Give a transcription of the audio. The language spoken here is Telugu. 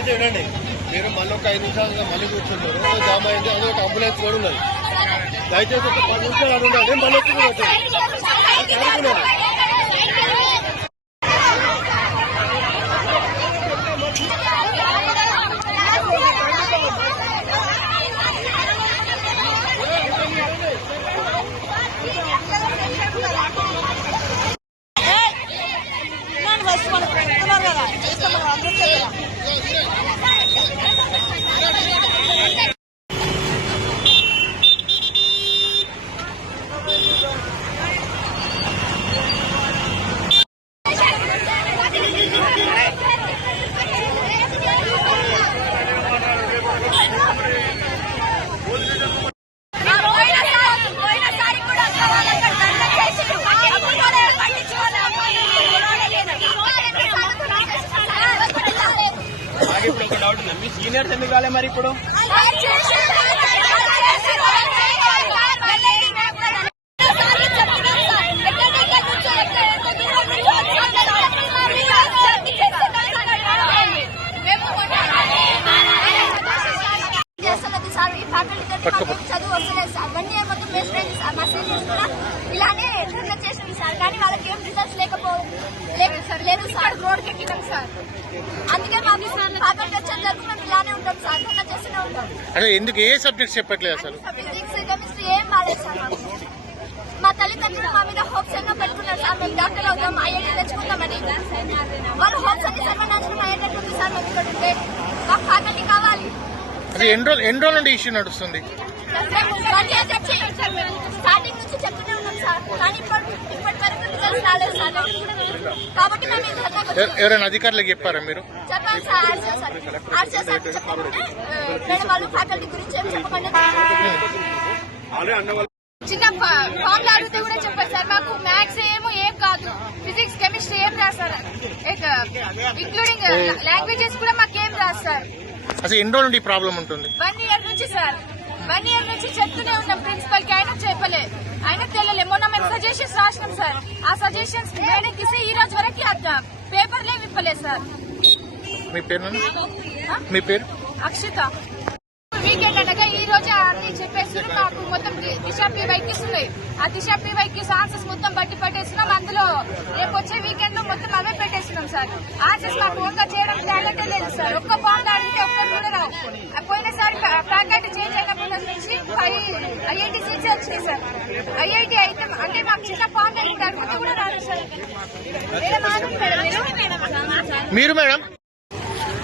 అయితే వినండి, మీరు మళ్ళీ ఒక 5 నిమిషాలుగా మళ్ళీ కూర్చుంటారు, జామ్ అయింది, అదే ఒక అంబులెన్స్ కూడా ఉన్నది. దయచేసి ఒక 10 నిమిషాలు అడుగుండండి, మళ్ళీ వచ్చి మీ సీనియర్స్ ఎందుకు కాలే మరి ఇప్పుడు? చదువు వస్తలేదు సార్. 1 year మొత్తం వేస్ట్ అయింది సార్. మా సీనియర్స్ కూడా ఇలానే ధర్నా చేసింది సార్, కానీ వాళ్ళకి ఏం రిజల్ట్స్ లేదు సార్. రోడ్కి ఎక్కినాం సార్. అందుకే మాకు ఫ్యాకల్టీ వచ్చేది జరుగుతుంది, ఇలానే ఉంటాం సార్, ధర్నా చేస్తూనే ఉంటాం. అదే ఎందుకు ఏ సబ్జెక్ట్స్ చెప్పట్లేదు అసలు? ఫిజిక్స్ కెమిస్ట్రీ ఏం బాలేదు సార్. మా తల్లిదండ్రులు మా మీద హోప్స్ ఎన్నో పెట్టుకున్నారు సార్, మేము డాక్టర్ అవుతాం, ఐఐటీ తెచ్చుకుంటామని. వాళ్ళు హోప్స్ అన్ని సర్వనాశనం అయ్యేటట్టుంది సార్. మేము ఇక్కడ ఉంటే మాకు ఫ్యాకల్టీ కావాలి. అది ఎన్ని రోజుల నుండి ఇష్యూ నడుస్తుంది? స్టార్టింగ్ నుంచి చెప్తూనే ఉన్నాం సార్, కానీ ఇప్పటి వరకు రిజల్ట్స్ రాలేదు సార్. కాబట్టి మేము ఎవరైనా అధికారులకు చెప్పారా మీరు? చెప్పాను సార్. ఆర్సీ సార్ చెప్పకుంటే వేరే వాళ్ళు ఫ్యాకల్టీ గురించి ఏం చెప్పకుండా చిన్న ఫామ్లు అడిగితే కూడా చెప్పారు సార్. మాకు మ్యాథ్స్ ఏం కాదు, ఫిజిక్స్ కెమిస్ట్రీ ఏం రాస్తారు, ఇంక్లూడింగ్ లాంగ్వేజెస్ కూడా మాకేం రాస్తారు. అసలు ఎన్ని రోజులు ఈ ప్రాబ్లం ఉంటుంది? 1 year నుంచి సార్. 1 year నుంచి చెప్తూనే ఉన్నాం ప్రిన్సిపల్ కి, అయినా చెప్పలే, అయినా తెలియలే. మొన్న మేము సజెషన్స్ రాసినాం సార్. ఆ సజెషన్స్ మేడంకి ఈ రోజు వరకు పేపర్లే విప్పలేదు సార్. మీ పేరు? మీ పేరు? అక్షిత. వీకెండ్ అనగా ఈ రోజు అన్ని చెప్పేసి మాకు మొత్తం దిశ పీవైకి ఇస్తున్నాయి. ఆ దిశ పీవైకి ఆన్సర్స్ మొత్తం బట్టి పట్టేస్తున్నాం. అందులో రేపు వచ్చే వీకెండ్ లో మొత్తం అవే పెట్టేస్తున్నాం సార్. ఆన్సర్స్ మాకు ఓన్గా చేయడం టాలెంటే లేదు సార్. ఒక్క పాయింట్ అడిగితే ఒక్కరు కూడా రావు. పోయినసారి ఫ్యాకల్టీ చేంజ్ అయినప్పటి నుంచి ఐఐటీ సీట్స్ వచ్చినాయి సార్. ఐఐటీ అయితే అంటే మాకు చిన్న పాయింట్ అడిగితే కూడా రాదు సార్. మీరు మేడం